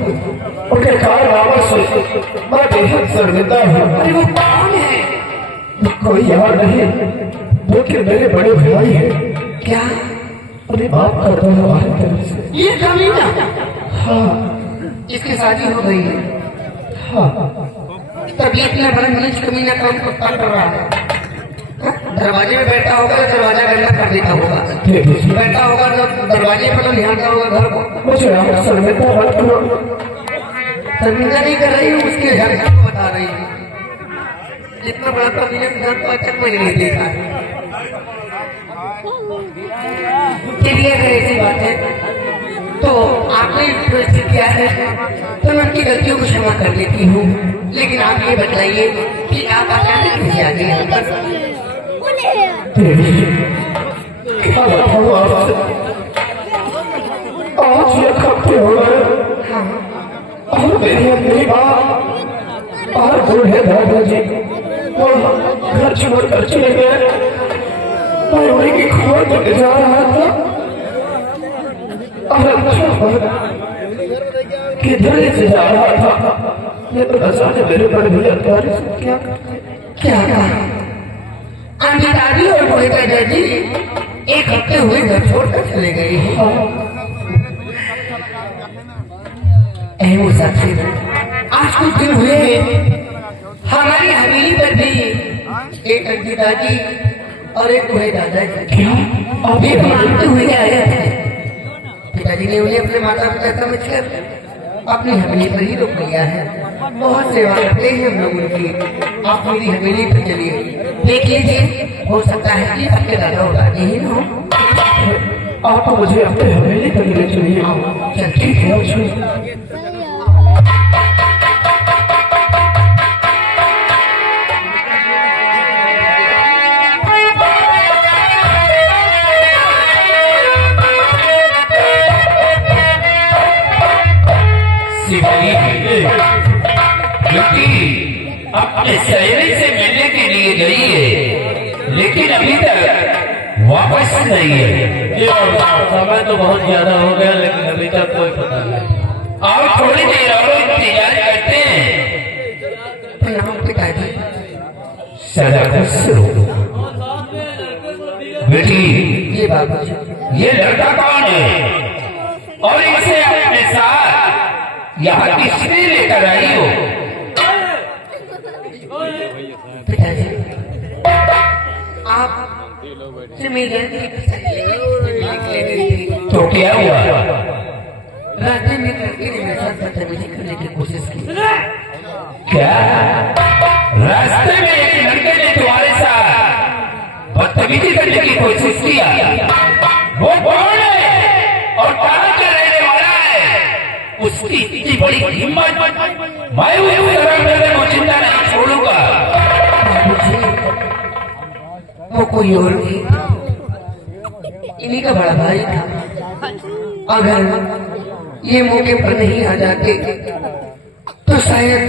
उनके कार आवाज से मैं बेहद शर्मिंदा हूँ। अरे वो कौन है? कोई यार नहीं, लेकिन मेरे बड़े भाई है। क्या? अपने बाप का दोनों तरफ से। ये कमीना? हाँ। इसकी शादी हो गई है? हाँ। तभी इतना बड़ा नीच कमीना काम कर रहा है। दरवाजे में बैठा होगा तो दरवाजा गंदा कर देता होगा, बैठा होगा तो दरवाजे पर तो ध्यान होगा घर को। मुझे शर्मिंदा मत करो। शर्मिंदा नहीं कर रही हूँ, उसके घर को बता रही हूँ। इतना बड़ा कमीना घर तो अच्छा कोई नहीं देखा। चलिए अगर ऐसी बात है तो आपने प्रश्न किया है तो मैं उनकी गलतियों को क्षमा कर लेती हूँ, लेकिन आप ये बताइए कि आप अचानक कैसे आ गए यहाँ पर? क्या बताऊँ आपसे, आज ये हफ्ते हो गए और मेरी अपनी माँ और बूढ़े दादाजी वो घर छोड़ कर चले गए। मैं उन्हीं की खोज में जा रहा था और किधर से जा रहा था, ये तो अचानक मेरे पर भी अत्याचार से क्या क्या आंटी दादी और बूढ़े दादाजी एक हफ्ते हुए घर छोड़कर चले गए हैं। मुसाफिर, आज कुछ दिन हुए हमारी हवेली पर भी एक आंटी दादी और एक बूढ़े दादाजी भीख मांगते हुए आए थे। पिताजी ने उन्हें अपने माता पिता समझकर अपनी हवेली पर ही रोक लिया है। बहुत सेवा करते हैं हम लोग उनकी। आप मेरी हवेली पर चलिए, देख लीजिए, हो सकता है कि आपके दादा और दादी ही हो। आप मुझे अपने हवेली पर ले चलिए। चल ठीक है। अपने सहेली से मिलने के लिए गई है, लेकिन अभी तक वापस नहीं है। समय तो बहुत ज्यादा हो गया, लेकिन अभी तक कोई पता नहीं। आप थोड़ी देर और इंतजार करते हैं। पिताजी सदा खुश रहो। बेटी, ये बाबूजी, ये लड़का कौन है और इसे अपने साथ यहाँ किसने लेकर आई हो? पिताजी आप से मिल गए तो क्या हुआ? रास्ते में लड़के ने मेरे साथ बदतमीजी करने की कोशिश की। क्या रास्ते में एक लड़के ने तुम्हारे साथ बदतमीजी करने की कोशिश किया? वो कौन है और कहाँ का रहने वाला है? उसकी इतनी बड़ी हिम्मत, मैं उस तरह को चिंता नहीं छोड़ूंगा। वो कोई और नहीं, इन्हीं का बड़ा भाई था। अगर ये मौके पर नहीं आ जाते तो शायद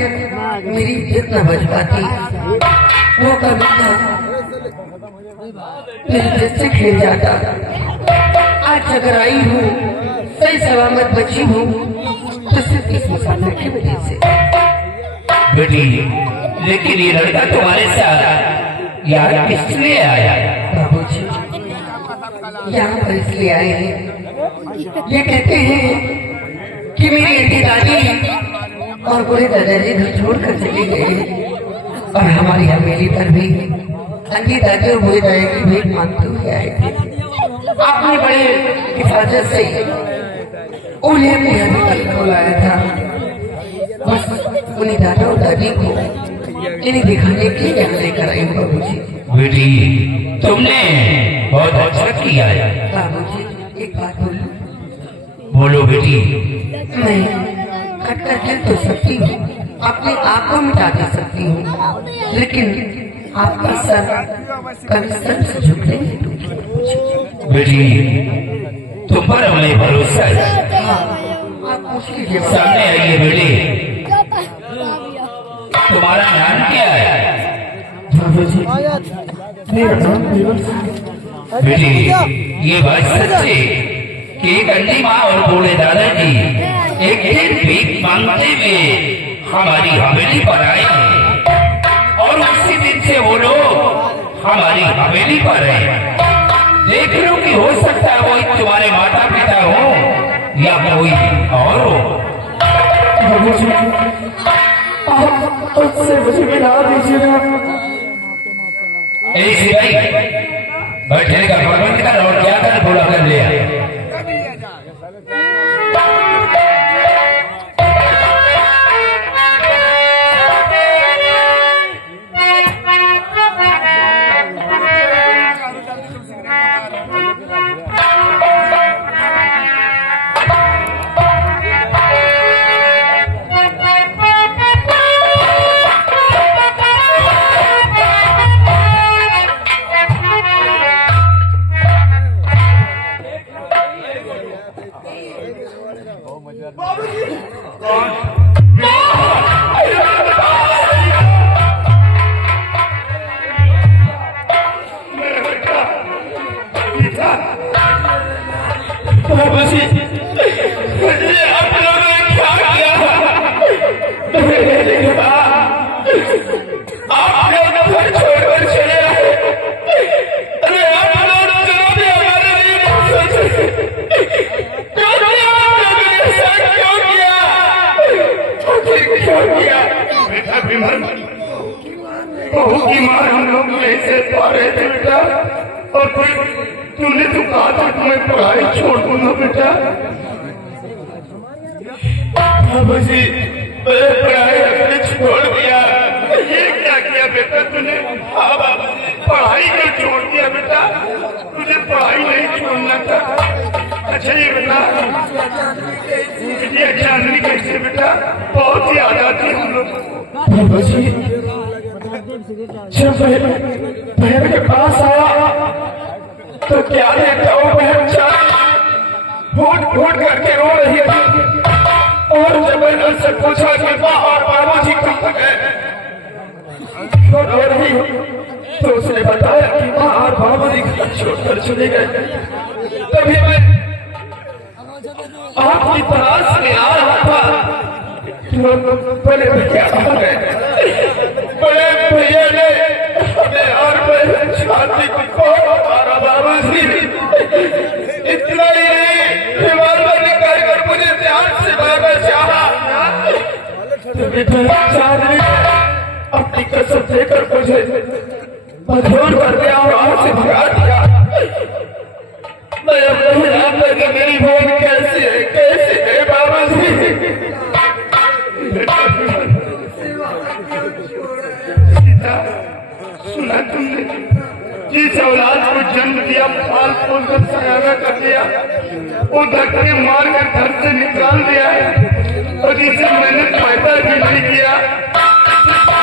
मेरी इज्जत न बच पाती। वो कभी मेरी इज्जत से खेल जाता। आज अगर आई हूँ, सही सलामत बची हूँ, तो सिर्फ इस मुसाफिर की वजह से। बेटी, लेकिन ये लड़का तुम्हारे साथ यहाँ किस लिए आया? बाबूजी, यहाँ पर इसलिए आए हैं, ये कहते हैं कि मेरी आंटी दादी और बूढ़े दादाजी घर छोड़कर चले गए हैं और हमारी हवेली पर भी आंटी दादी और बूढ़े दादाजी भीख मांगते हुए आए थे। आपने बड़े हिफाजत से उन्हें अपनी हवेली पर बुलाया था, बस उन्हीं दादा और दादी को इन्हें दिखाने के लिए लेकर आई हूँ। बाबूजी, बेटी, तुमने बहुत अच्छा किया है। बाबूजी एक बात बोलूं? बोलो बेटी। मैं कट कर दिल तो सकती हूँ, अपनी आँख को मिटा दे सकती हूँ, लेकिन आपका सर कभी सर से झुकने नहीं दूंगी। बेटी, तुम पर हमें भरोसा है। हाँ, आप पूछ लीजिए। सामने आइए बेटी। तुम्हारा नाम क्या है? मेरा नाम विवश है। बेटी, ये बात सच है कि एक अंधी माँ और बूढ़े दादाजी एक दिन भीख मांगते हुए हमारी हवेली पर आए और उसी दिन से वो लोग हमारी हवेली पर है। देख लो कि हो सकता है वो तुम्हारे माता पिता हो या कोई और हो। बाबूजी, आप उससे मुझे मिला दीजिएगा। ऐसी भाई बैठने का प्रबंध कर और क्या कर बुला कर ले आए। बहू की मार हम लोग नहीं से पा रहे थे बेटा, और कोई तूने तो कहा था कि मैं पढ़ाई छोड़ दूंगा बेटा। बाबूजी, पढ़ाई अपने छोड़ दिया। ये क्या किया बेटा तूने? हाँ बाबूजी, पढ़ाई क्यों छोड़ दिया बेटा? तुझे पढ़ाई नहीं छोड़ना था। अच्छा ये बता, ये चांदनी कैसे बेटा? बहुत याद आती हम लोग। बाबूजी, जब बहन के पास आया तो क्या देखा, वो बहन फूट फूट करके रो रही थी, और जब मैंने उससे पूछा कि माँ और बाबू जी कहाँ गए, तो रो रही, तो उसने बताया कि माँ और बाबू जी घर छोड़कर चले गए। तभी मैं आपकी तलाश में आ रहा था, बड़े भैया आ गए। बड़े भैया ने हमें और छाती को मारा बाबा जी। इतना ही नहीं, रिवॉल्वर निकाल कर मुझे ध्यान से मारना चाहा। चांदनी अपनी कसम देकर मुझे मजबूर कर दिया और वहां से भगा दिया। मैं अब नहीं जानता कि मेरी बहन कैसी है बाबा जी। सुना तुमने, जिस औलाद को जन्म दिया, पाल पोस कर सयाना कर दिया, वो धक्के मार कर घर से निकाल दिया है, और जिसे मैंने पैदा भी नहीं किया,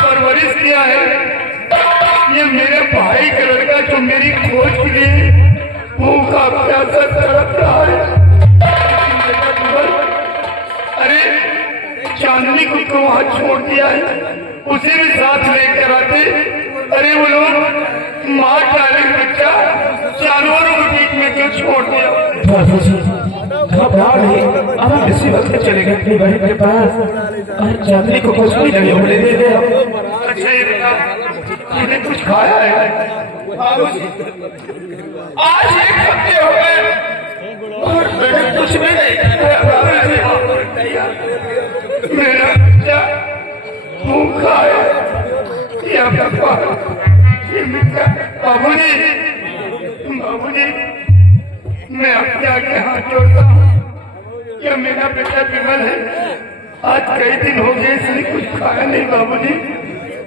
परवरिश किया है, ये मेरे भाई का लड़का जो मेरी खोज के लिए भूखा प्यासा तड़प रहा है। अरे चांदनी को तो वहां छोड़ दिया है, उसे भी साथ लेकर आते। अरे वो लोग मार डाले बच्चा, जानवरों के बीच में क्यों छोड़ दिया? घबरा नहीं, अब इसी वक्त चले गए अपनी बहन के पास और चांदनी को कुछ भी नहीं होने दे दे। अच्छा ये बेटा, तूने कुछ खाया है? आज 1 हफ्ते हो गए और मैंने कुछ भी नहीं खाया। मेरा बच्चा भूखा है। बाबूजी, बाबूजी, मैं आपके आगे हाथ जोड़ता हूँ। यह मेरा बेटा विमल है, आज कई दिन हो गए इसने कुछ खाया नहीं। बाबूजी,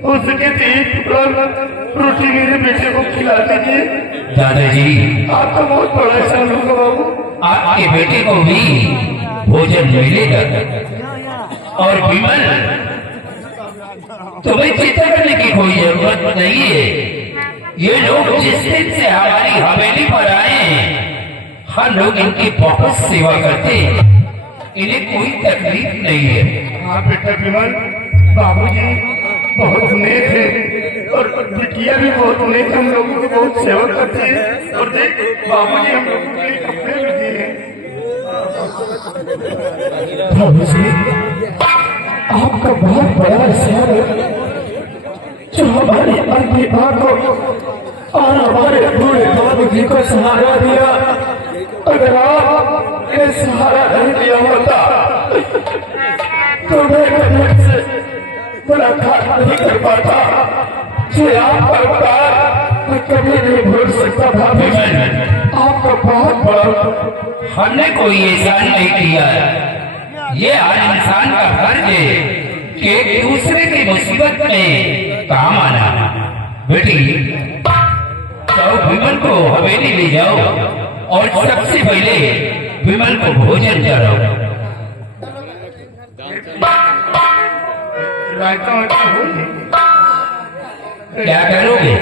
हो सके तो एक टुकड़ा रोटी मेरे बेटे को खिला दीजिए। दादाजी, आपका बहुत बड़ा एहसान होगा बाबू। आपके बेटे को भी भोजन मिलेगा। और विमल, तुम्हें चिंता करने की कोई जरूरत नहीं है। ये लोग जिस दिन से हमारी हवेली पर आए हैं, हम लोग इनकी बहुत सेवा करते हैं, इन्हें कोई तकलीफ नहीं है। हाँ बेटा विमल, बाबूजी बहुत नेक है और बिटिया भी बहुत नेक, हम लोगों की बहुत सेवा करती है। और देख बाबूजी हम लोगों के लिए कपड़े भी दिए हैं। प्रभु जी, आपका बहुत बड़ा शहर है जो हमारी अंधी आंखों और हमारे बूढ़े बाबू जी को सहारा दिया। अगर आप ये सहारा नहीं दिया होता तो मैं कभी से मुलाकात नहीं कर पाता। जो आपका उपकार मैं कभी नहीं भूल सकता। भाभी आपका बहुत बड़ा। हमने कोई एहसान नहीं किया। ये हर इंसान का फर्ज है कि एक दूसरे की मुसीबत में काम आना। बेटी, जाओ विमल को हवेली ले जाओ और सबसे पहले विमल को भोजन कराओ। क्या करोगे?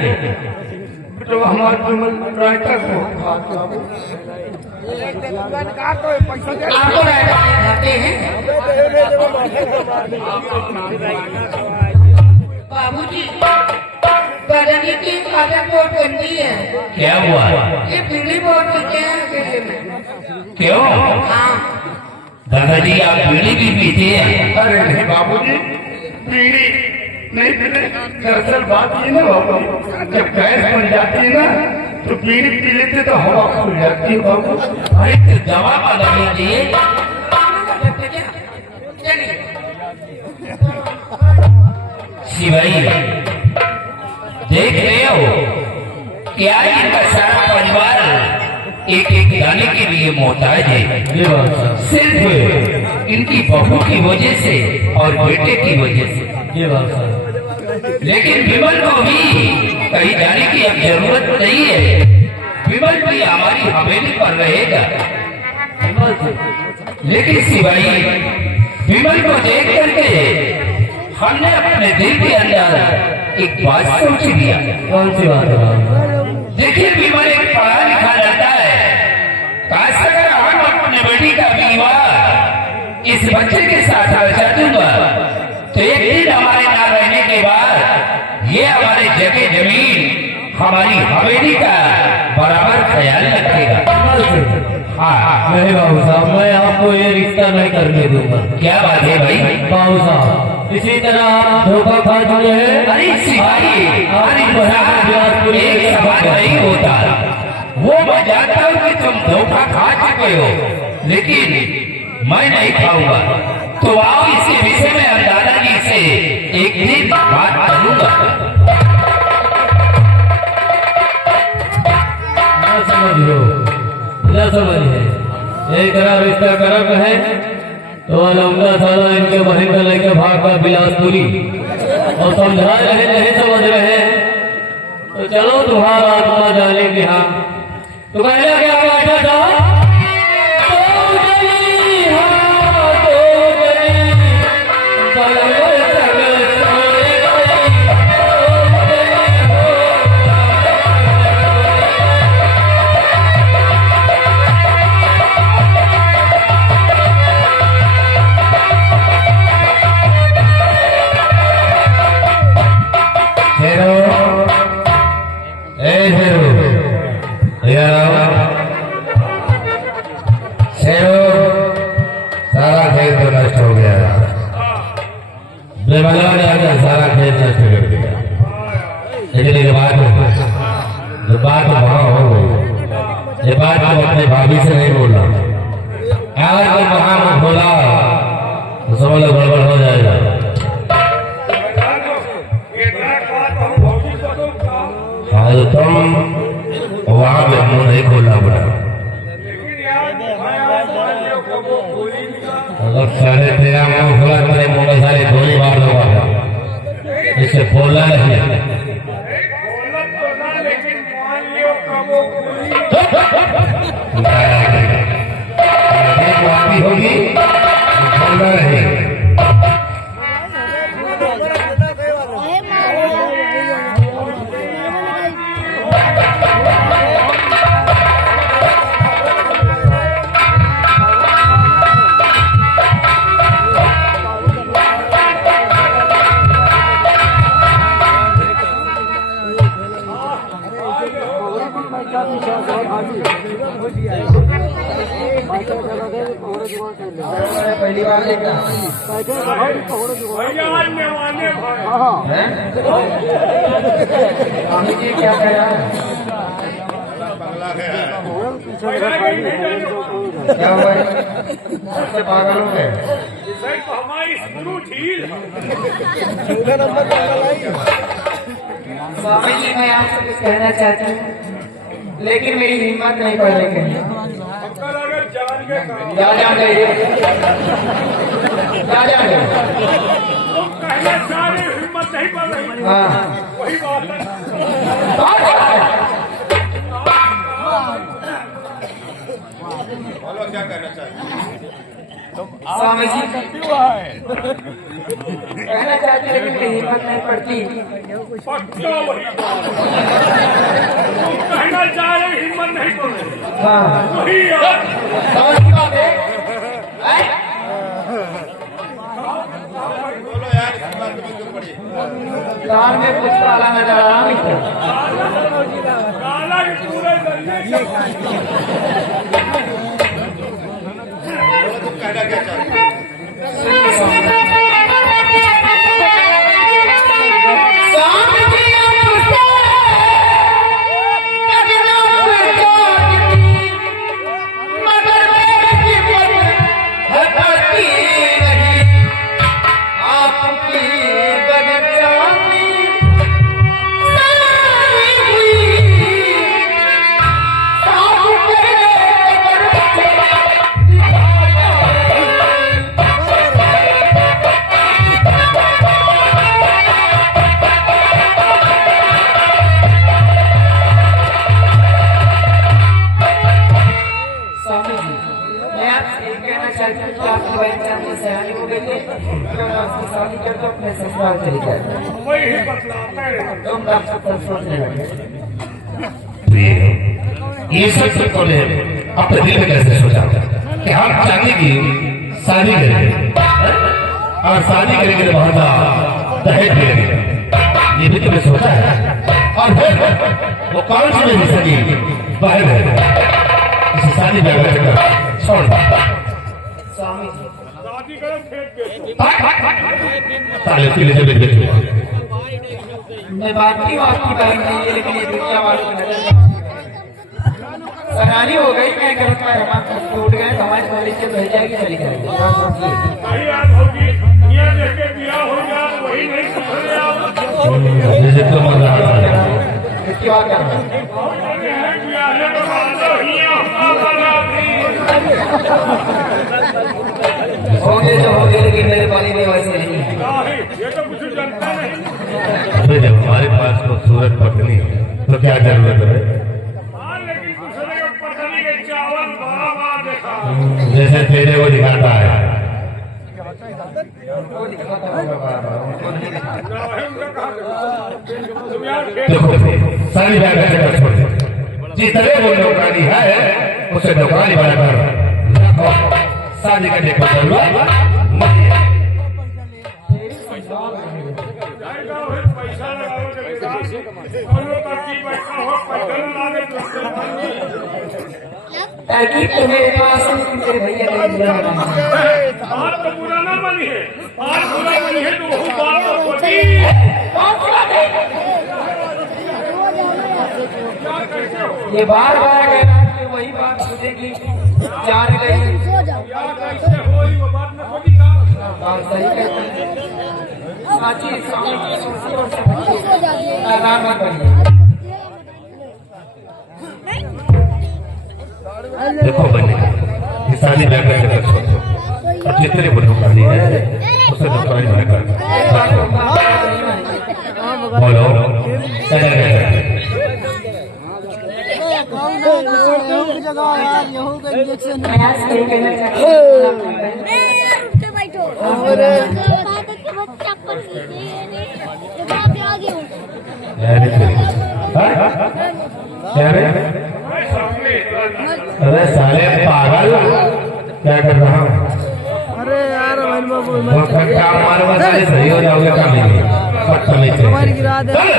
तो हमारे विमल रायता को आपको रायता खाते हैं बाबूजी। दादाजी की आदत बहुत गंदी है। क्या हुआ? ये पीली बहुत पीते हैं अकेले में। क्यों? हाँ, दादाजी आप बीड़ी भी पीते हैं? अरे नहीं बाबूजी, बीड़ी नहीं पीते। दरअसल बात ये ना बाबू, जब गैस बन जाती है ना तो बीड़ी पी लेते तो हवा खुल जाती है बाबू। अरे तो दवा बना लीजिए। शिवाई, देख रहे हो क्या इनका सारा परिवार एक एक दाने के लिए मोहताज है। सिर्फ इनकी बहू की वजह से और बेटे की वजह से। लेकिन विमल को भी कहीं जाने की अब जरूरत नहीं है। विमल भी हमारी हवेली पर रहेगा। लेकिन शिवाई, विमल को देख करके हमने अपने दिल के अंदर एक बात सोच लिया। कौन सी बात है? देखिए, विमल एक पढ़ा लिखा लड़का है। काश अगर हम अपने बेटी का विवाह इस बच्चे के साथ रचा दूंगा तो एक दिन हमारे ना रहने के बाद ये हमारे जगह जमीन हमारी हवेली का बराबर ख्याल रखेगा। हाँ नहीं बाबू साहब, मैं आपको ये रिश्ता नहीं करने दूंगा। क्या बात है भाई? बाबू साहब, इसी तरह आप धोखा खा चुके हैं। अरे सिपाही, अरे एक सवाल नहीं होता। वो मैं जानता हूँ कि तुम धोखा खा चुके हो, लेकिन मैं नहीं खाऊंगा। तो आओ इसके विषय में हम दादाजी से एक दिन बात करूंगा। ना समझो, ना समझिए, एक रिश्ता करक है तो लंबा साला इनके बहन का लेके भाग का बिलासपुरी और समझा रहे नहीं समझ रहे। तो चलो तुम्हारा आत्मा जाने की। हाँ तो कहना क्या बैठा था? सारा खेल नष्ट कर दिया। लेकिन एक बात वहां हो गई। ये बात तो अपने भाभी से नहीं बोलना। अगर कोई वहां बोला तो समझ लो गड़बड़ हो जाएगा। हाँ तो तुम वहां पे मुंह नहीं खोलना पड़ा। अगर साढ़े 13 मुंह खोला मेरे मुंह में सारे गोली मार दूंगा। इससे बोलना नहीं। होगी बोलना नहीं। पहली बार देखा स्वामी जी क्या कह रहा है? क्या हुआ सबसे पागल हो गए? स्वामी जी मैं आपसे कुछ कहना चाहती हूँ लेकिन मेरी हिम्मत नहीं पड़ रही कहीं। क्या जान गए? क्या जान गए? हिम्मत नहीं पड़ रही। हाँ वही बात है। बोलो क्या कहना चाहते? स्वामी जी कहना चाहती लेकिन मेरी हिम्मत नहीं पड़ती। पक्का वही कहना चाह रहे हिम्मत नहीं पड़ रही। हाँ वही यार समझ की बात है? बोलो यार इस बात में क्यों पड़ी? कान में कुछ काला नजर आ रहा है। काला के पूरे दरिए तुम कहना क्या चाहते हो? वही बतलाते हैं। ये सब तो ने अपने दिल में कैसे सोचा कि हम चांदी की शादी करेंगे और शादी करेंगे तो बहुत दहेज मिलेंगे, ये भी तुमने सोचा है। और फिर वो कौन सी मेरी सगी बाहर गए इसे शादी ब्याह कर छोड़ स्वामी जी शादी करो फेंक के साले पीले से बेच बेच मैं बात हूँ आपकी बहन नहीं है लेकिन ये दुनिया वालों को नजर सराहनी हो गई। मैं गलत में हमारे टूट गए हमारे कॉलेज से भेज जाएगी चली जाएगी। वही याद होगी ये देख के बिया हो गया वही नहीं सुधरे आप जैसे तुम मजा आ रहा है इसकी बात कर रहे हैं। बिया है तो मान लो हिया वाला होंगे तो होंगे लेकिन मेरे पानी में वैसे नहीं है। ये तो कुछ जानता नहीं। अबे जब हमारे पास खूबसूरत पत्नी है तो क्या जरूरत है? हाँ लेकिन दूसरे के पत्नी के चावल बड़ा बात देखा जैसे तेरे वो दिखाता है तुम यार देखो सारी ब्याह का चक्कर छोड़ दे। जिस तरह वो नौकरानी है उसे नौकरानी बनाकर शादी करने को पैसा ताकि तो मेरे पास तेरे भैया का इंतजार करना। आज तो बुरा ना बनी है, आज बुरा बनी है तो बहुत बात होती ये बार बार कह रहा है कि वही बात सुनेगी जान गई कैसे हो वो बात न होगी का बात सही कहती है। साची स्वामी की सुनसी और समझी आधार मत बनिए। देखो बने ये शादी ब्याह का चक्कर छोड़ दो और जितने वो नौकरानी है उसे नौकरानी बनाकर बोलो अरे साले पागल क्या कर रहा हूँ? अरे यार वो खट्टा हमारे मसाले सही हो जाओगे काम नहीं पट्टा नहीं हमारी गिरा दे चाहिए।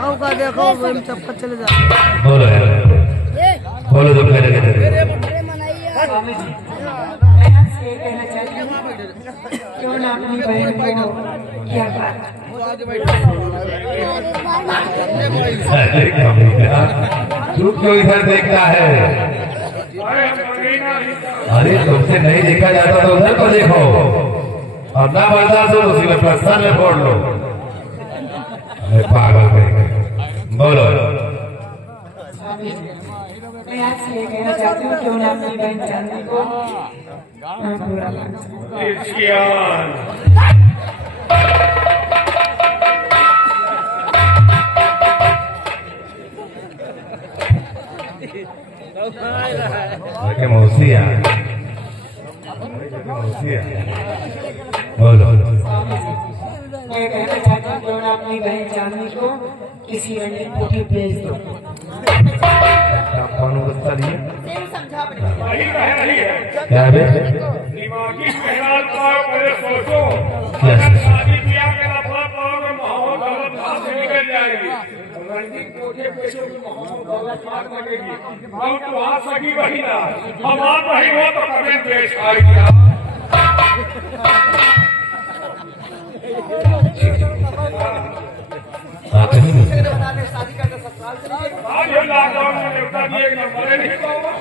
आओ का देखो हम चप्पा चले जा बोलो यार बोलो तुम कहने के स्वामी जी से ये कहना चाहती हूँ, क्यों ना अपनी बहन को क्या बात। अरे कमीना, तू क्यों इधर देखता है? अरे तुमसे नहीं देखा जाता तो उधर को देखो, और ना बर्दाश्त हो तो उसी में प्रस्थान में फोड़ लो। अरे पागल कहीं, बोलो। मैं आपसे ये कहना चाहती हूँ, क्यों ना अपनी बहन चांदनी को पूरा मौसिया बोलो। मैं कहना चाहती हूँ, क्यों ना अपनी बहन चांदनी को किसी रंगीन कोठी भेज दो। कौन अवस्था रही वही कह रही है, क्या है? दिमागी मेहनत का पहले सोचो, Yes. अगर शादी ब्याह के रफा पाओगे माहौल गलत हाथ से निकल जाएगी, रंगीन कोठे पेशों की माहौल गलत हाथ लगेगी, हम तो वहाँ सकी वही ना, हम आप वही हो तो कभी पेश आएगी। आज ये लॉकडाउन में न्योता दिए कि नंबर नहीं पाऊंगा,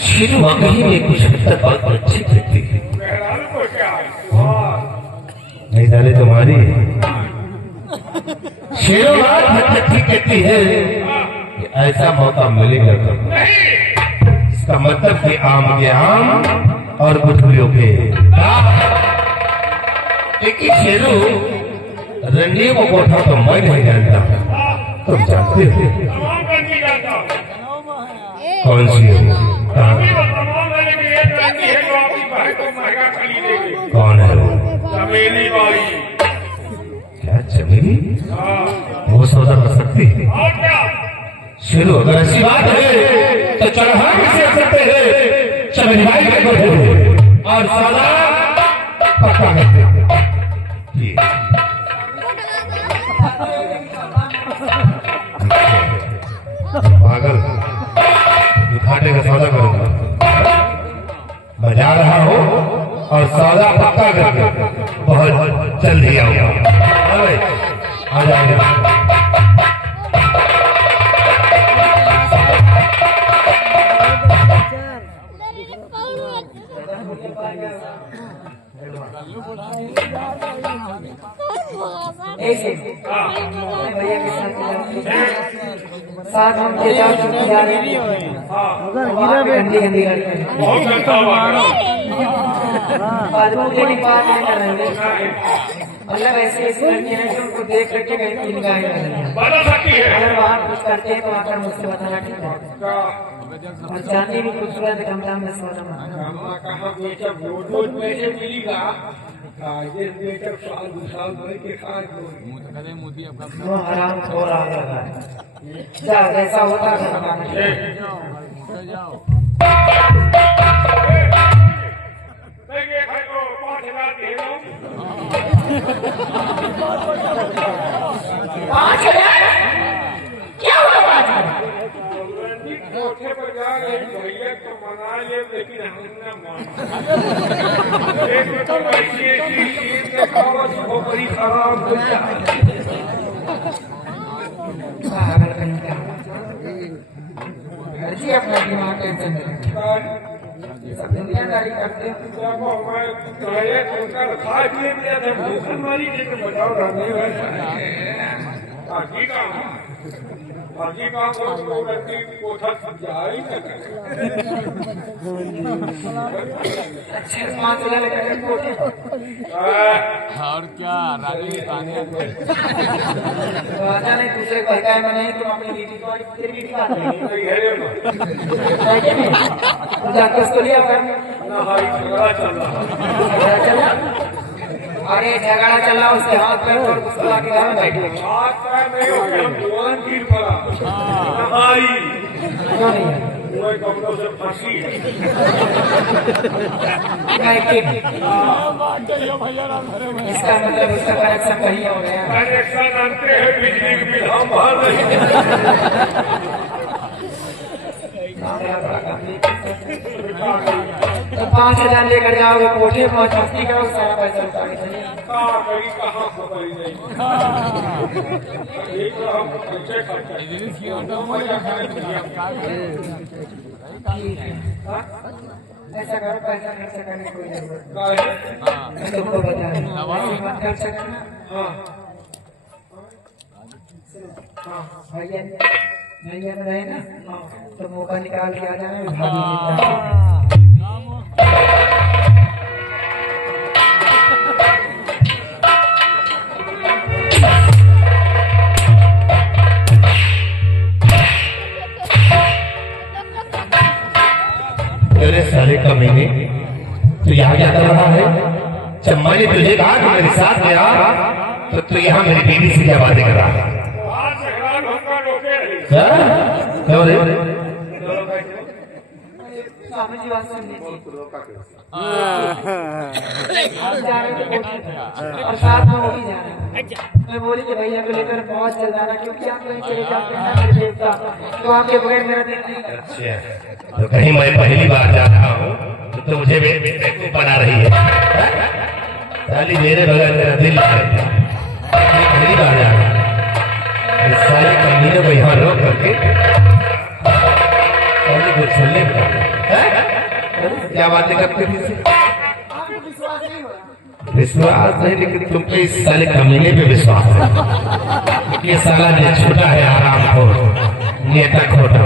शीरू वाकई में कुछ हद तक बात अच्छी लगती है, मेहरान को क्या है? नहीं डाले तुम्हारी शीरू बात हद तक ठीक कहती है कि ऐसा मौका मिलेगा कब? इसका मतलब कि आम के आम और गुठलियों के लेकिन शेरू रंगीन को कोठा तो मैं नहीं जानता, तुम जानते हो तमाम रंगी जाता, कौन सी है वो? अभी वो तमाम रंग की एक रंगी है जो आपकी बहन को महंगा खरीदेगी, कौन है वो? चमेली बाई। क्या चमेली? वो सौदा कर सकती है? और क्या? शेरू अगर ऐसी बात है तो चढ़ा से सकते हैं चमेली बाई के कोठे और सौदा पक्का करते हैं। पागल, घाटे का सौदा करूंगा, मैं जा रहा हूँ और सौदा पक्का करके बहुत जल्द ही आऊंगा। आ जाएंगे। भैया के साथ हम के जा चुके जा रहे हैं, गंदी गंदी लड़कियां बहुत गंदा हुआ। बात नहीं कर रहे हैं, मतलब ऐसी ऐसी लड़कियां हैं जो उनको देख करके कहीं की निगाहें कर रही हैं। बदल सकती है। अगर वहाँ कुछ करते हैं तो आकर मुझसे बताना ठीक है। और चांदी भी खूबसूरत है, कम दाम में सोना कहाँ बेचब रोज पैसे मिलेगा, ये बेचब साल दो साल भर के खाए वो हराम खो रहा है। जा जैसा होता है बताना। देखिए भाई को 5,000 दे दो। 5,000 क्या हुआ? 5,000 कोठे पर जा रहे भैया तो मना ले, लेकिन हमने माना एक तो ऐसी चीज के कागज हो बड़ी खराब हो जाए। पागल कहीं का जी, अपना दिमाग टेंशन सब दुनियादारी करते हैं। जब मैं टॉयलेट होकर खा पिए मिला था भूखन मारी जी तो बताओ रहने बाकी काम तो रखी कोठा जाए अच्छा 5,000 लेकर कोठे और क्या राजस्थानी राजा ने दूसरे को हटाया में नहीं, तुम अपनी बीवी को तेरी बीवी बात नहीं जाकर उसको लिया चल रहा। अरे झगड़ा चल रहा, उसके हाथ पैर और उसको लाके घर में बैठे हाथ पैर नहीं हो गया, दुआन गिर पड़ा नहाई क्यों नहीं है? पूरे कपड़ों से फंसी है। इसका मतलब उसका कनेक्शन कहीं हो गया। कनेक्शन अंते है, बिजली की बिल हम भर रहे हैं। तो 5,000 लेकर जाओगे कोठे पर छुट्टी करो सारा पैसा उठा के चले कहाँ कहीं कहाँ खबर नहीं एक तो हम पैसे खर्च ऐसा करो पैसा खर्च करने की कोई जरूरत काहे? मैं तुमको बता रहा हूँ मत खर्च करना हाँ हाँ भैया भैया में रहे ना तो मौका निकाल के आ जाना भाभी जितना तेरे साले कमीने तू यहाँ क्या कर रहा है? चम्मा ने तुझे कहा कि मेरे साथ में आ तो तू यहाँ मेरी बीवी से क्या बातें कर रहा है? आज झगड़ा ढोका रोके रही हाँ? क्यों रे? स्वामी जी बात सुन लीजिए और साथ में वो भी जा रहे हैं मैं बोली कि भैया को लेकर बहुत जल्द आना क्योंकि आप कहीं चले जाते हैं मेरे देवता तो आपके बगैर मेरा दिल नहीं करता अच्छा तो कहीं मैं पहली बार जा रहा हूँ तो मुझे बेवकूफ बना रही है साली मेरे बगैर मेरा दिल नहीं करता पहली बार जा रहा हूँ इस साले कमीने को यहाँ रोक करके पहले कुछ छल्ले का क्या बातें करते थे? विश्वास नहीं लेकिन तुम पे इस साले कमीने पे विश्वास है ये साला ने छोटा है आराम को नेता खोटा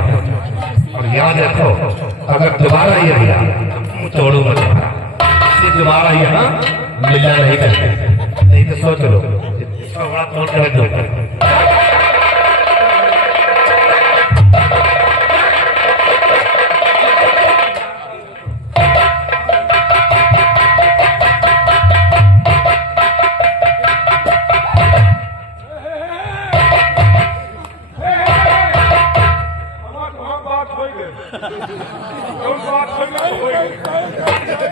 और याद रखो अगर दोबारा ये रिया तोड़ू मत दोबारा यहाँ मिलना नहीं करते नहीं तो सोच लो बड़ा तोड़ कर दो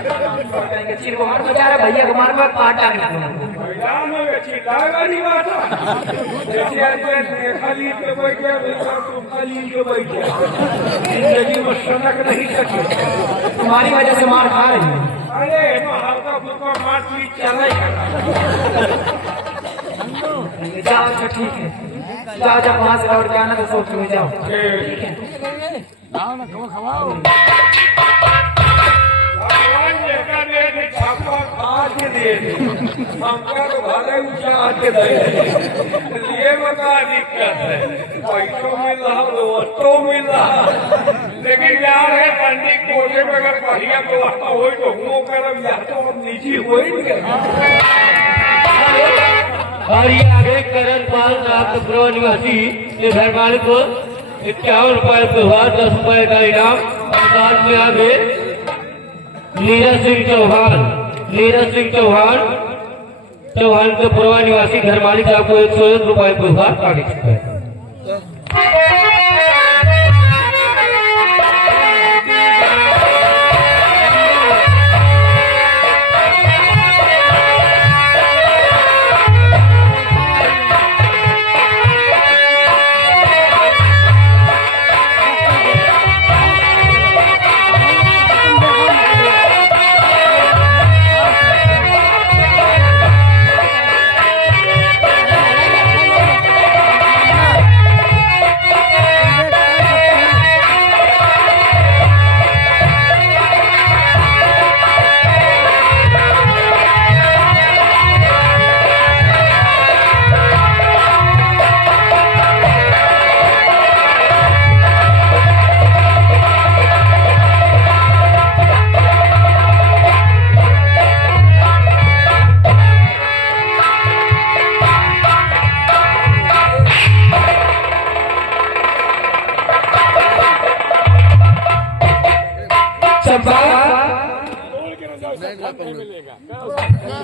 चिरकुमार बेचारा भैया कुमार में पाट आ गया मैदान में चिल्लाएगा नहीं बात खाली के बैठे खाली के बैठे जिंदगी में सनक नहीं सके तुम्हारी वजह से मार खा रही है अरे हल्का फुल्का मार पीट चलेगा जाओ अच्छा ठीक है जाओ जब वहां से लौट के आना तो सोच में जाओ भगवान जैसा दे छापा आज दे हमका तो भले ऊंचा आके दे ये बता दिक्कत है पैसों मिल रहा दोस्तों मिल रहा लेकिन यार है पंडित कोटे में अगर बढ़िया व्यवस्था हो तो हुओं करम या तो निजी हो ही नहीं और ये आगे करण पाल नाथ प्रो निवासी ये घरवाले को 51 रुपए पे हुआ 10 रुपए का इनाम और साथ में आगे नीरज सिंह चौहान के पुरवा निवासी घर मालिक आपको 101 रुपए पे हुआ आगे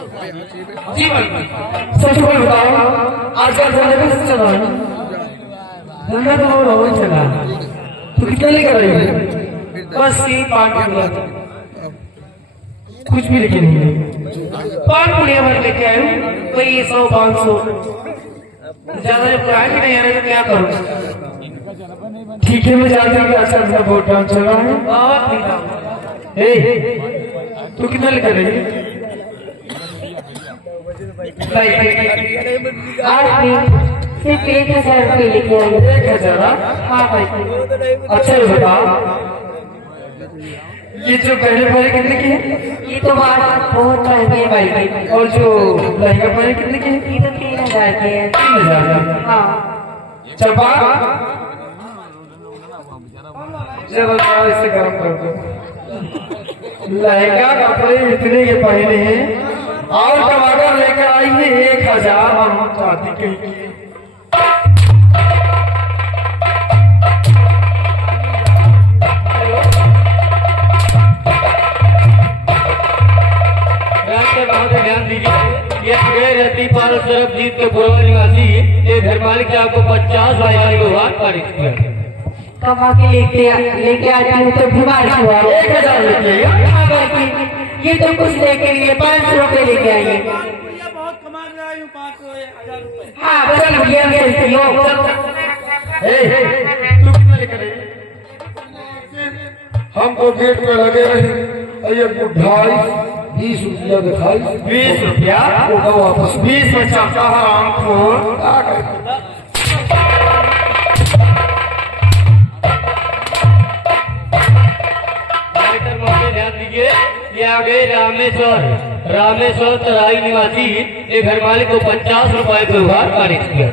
जीवन सच बोल बताओ आजकल धंधा कैसे चल रहा है धंधा तो और हो चला तो कितना लेकर रही है बस 3-5 किलो कुछ भी लेके नहीं है 5 पुड़िया भर लेके आए वही 100-500 ज्यादा जब किराया भी नहीं आ रहा तो क्या करूँ ठीक है मैं जानती हूँ कि आजकल बहुत काम चल रहा है बहुत तू कितना लेकर रही आज भी सिर्फ 1000 रुपये लेके आई। 1000? हाँ भाई। अच्छा ये बता, ये जो पहले पहले कितने की है? ये तो बात बहुत महंगी है भाई। और जो लहंगा पहले कितने की है? ये तो 3000 के है। 3000 का। हाँ चंपा चलो इसे गर्म कर दो। लहंगा कपड़े इतने के पहले हैं और टमाटर लेकर आई है 1000। हम चाहती कहीं ध्यान दीजिए, ये गैर रहती पाल सरबजीत के पुरवा निवासी ये घर मालिक से आपको 50 वाली व्यवहार पारित किया। कमा के लेके आती हूँ तो बीमार हुआ। 1000 लेके आई। हाँ भाई, ये तो कुछ लेके लिए 500 रुपये लेके आई है। बहुत कमा के आई हूँ 500-1000 रुपये। हाँ चल भैया खेलते हो। तू कितना लेकर आई? हम तो गेट में लगे रहे, ये बुढ़ाई 20 रुपया दिखाई। 20 रुपया होगा वापस 20 में चलता हराम खोर। ध्यान दीजिए, ये आ गए रामेश्वर तराई निवासी ये घर मालिक को 50 रुपए व्यवहार पारित किया।